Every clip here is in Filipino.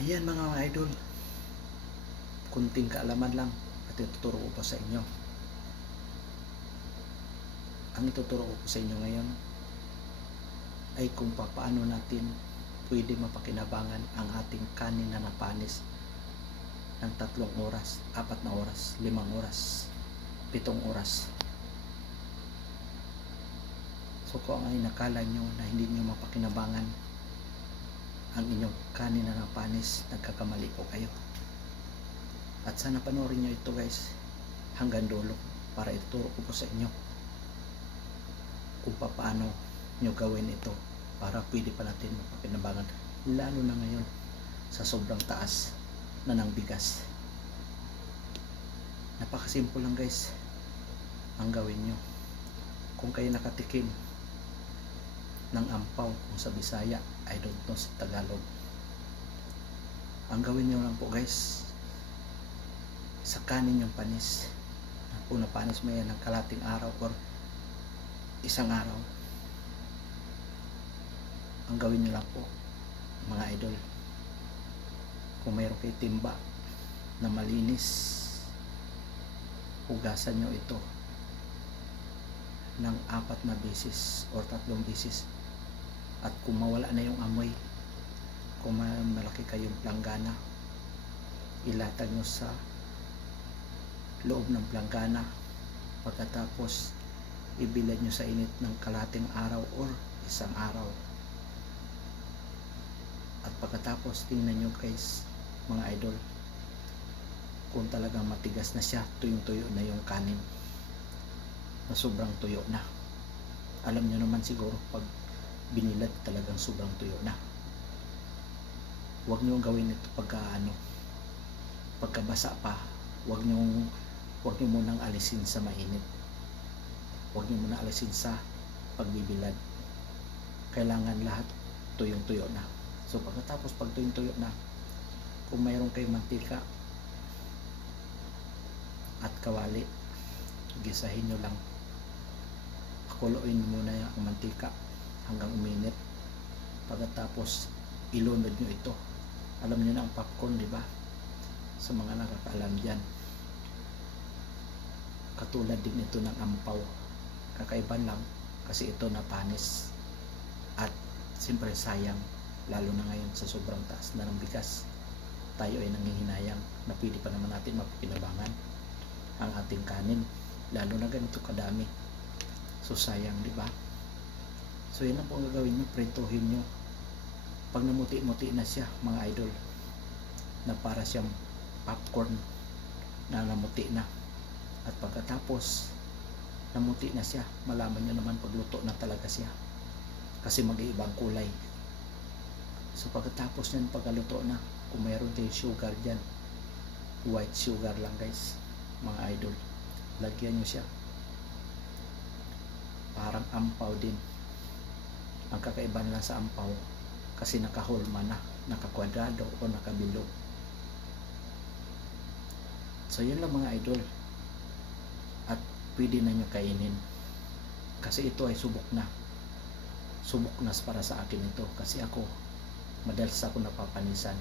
Ayan mga idol, kunting kaalaman lang at ituturo ko po sa inyo. Ang ituturo ko po sa inyo ngayon ay kung paano natin pwede mapakinabangan ang ating kanin na napanis ng 3 oras, 4 na oras, 5 oras, 7 oras. So kung ay nakala nyo na hindi nyo mapakinabangan ang inyong kanin na napanis, nagkakamali po kayo. At sana panoorin nyo ito guys hanggang dulo para ituro ko po sa inyo kung paano nyo gawin ito para pwede pa natin mapakinabangan, lalo na ngayon sa sobrang taas na ng bigas. Napakasimple lang guys ang gawin nyo. Kung kayo nakatikim ng ampaw, kung sa Bisaya, I don't know sa Tagalog, ang gawin nyo lang po guys, sa kanin yung panis, kung napanis mo yan ng kalating araw or isang araw, ang gawin nyo lang po mga idol, kung mayroon kayo timba na malinis, hugasan nyo ito ng 4 na beses or 3 beses. At kung mawala na yung amoy, kung malaki kayong planggana, ilatag nyo sa loob ng planggana. Pagkatapos ibilad nyo sa init ng kalating araw or isang araw. At pagkatapos tingnan nyo guys mga idol, kung talagang matigas na siya, tuyong-tuyo na yung kanin, na sobrang tuyo na. Alam nyo naman siguro pag binilad talagang sobrang tuyo na. Huwag nyo gawin ito pagkabasa pa. Huwag nyo munang alisin sa mainit. Huwag nyo munang alisin sa pagbibilad. Kailangan lahat tuyong-tuyo na. So pagkatapos pag tuyong-tuyo na, kung mayroon kayong mantika at kawali, gisahin nyo lang. Kuluin muna ang mantika hanggang uminit. Pagkatapos ilunod nyo ito. Alam nyo na ang popcorn, di ba? Sa mga nakakaalam dyan, katulad din ito ng ampaw. Kakaiba lang kasi ito napanis. At siyempre sayang, lalo na ngayon sa sobrang taas na ng bigas, tayo ay nanghihinayang na pwede pa naman natin mapakinabangan ang ating kanin, lalo na ganito kadami. So sayang, di ba? So yan ang po ang gagawin nyo, prituhin nyo. Pag namuti-muti na siya mga idol, na para siyang popcorn na namuti na, at pagkatapos namuti na siya, malaman nyo naman pagluto na talaga siya kasi mag-iibang kulay. So pagkatapos nyan, pagkaluto na, kung mayroon kayo sugar dyan, white sugar lang guys mga idol, lagyan nyo siya. Parang ampaw din. Ang kakaiba lang sa ampaw, kasi nakahulma na, nakakwadrado o nakabilog. So yun lang mga idol. At pwede na nyo kainin. Kasi ito ay subok na. Subok na para sa akin ito. Kasi ako, madalas ako napapanisan.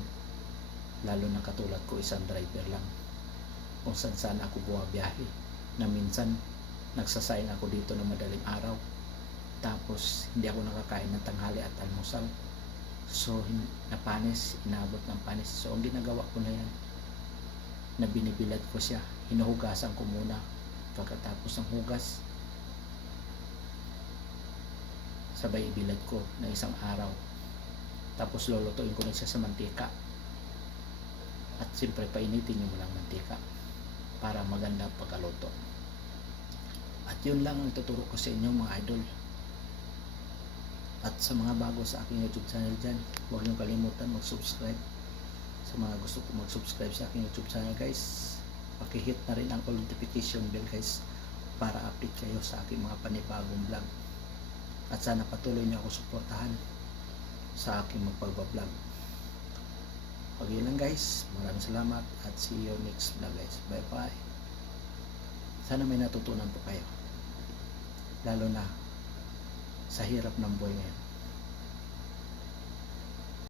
Lalo na katulad ko, isang driver lang. Kung saan ako bumabiyahe. Na minsan, nagsasayang ako dito ng madaling araw. Tapos, hindi ako nakakain ng tanghali at almusal. So, napanis, inabot ng panis. So, ang ginagawa ko na yan, na binibilad ko siya, hinuhugasan ko muna. Pagkatapos ng hugas, sabay ibilad ko na isang araw. Tapos lulutuin ko na siya sa mantika. At siyempre, painitin nyo mo lang mantika para maganda pagkaluto. At yun lang ang tuturo ko sa inyo mga idol. At sa mga bago sa aking YouTube channel dyan, huwag nyo kalimutan mag-subscribe. Sa mga gusto ko mag-subscribe sa aking YouTube channel guys, pakihit na rin ang notification bell guys para update kayo sa aking mga panibagong vlog. At sana patuloy nyo ako suportahan sa aking magpagbablog. Pag yun lang guys, maraming salamat at see you next vlog guys. Bye bye. Sana may natutunan po kayo, lalo na sa hirap ng buhay ngayon.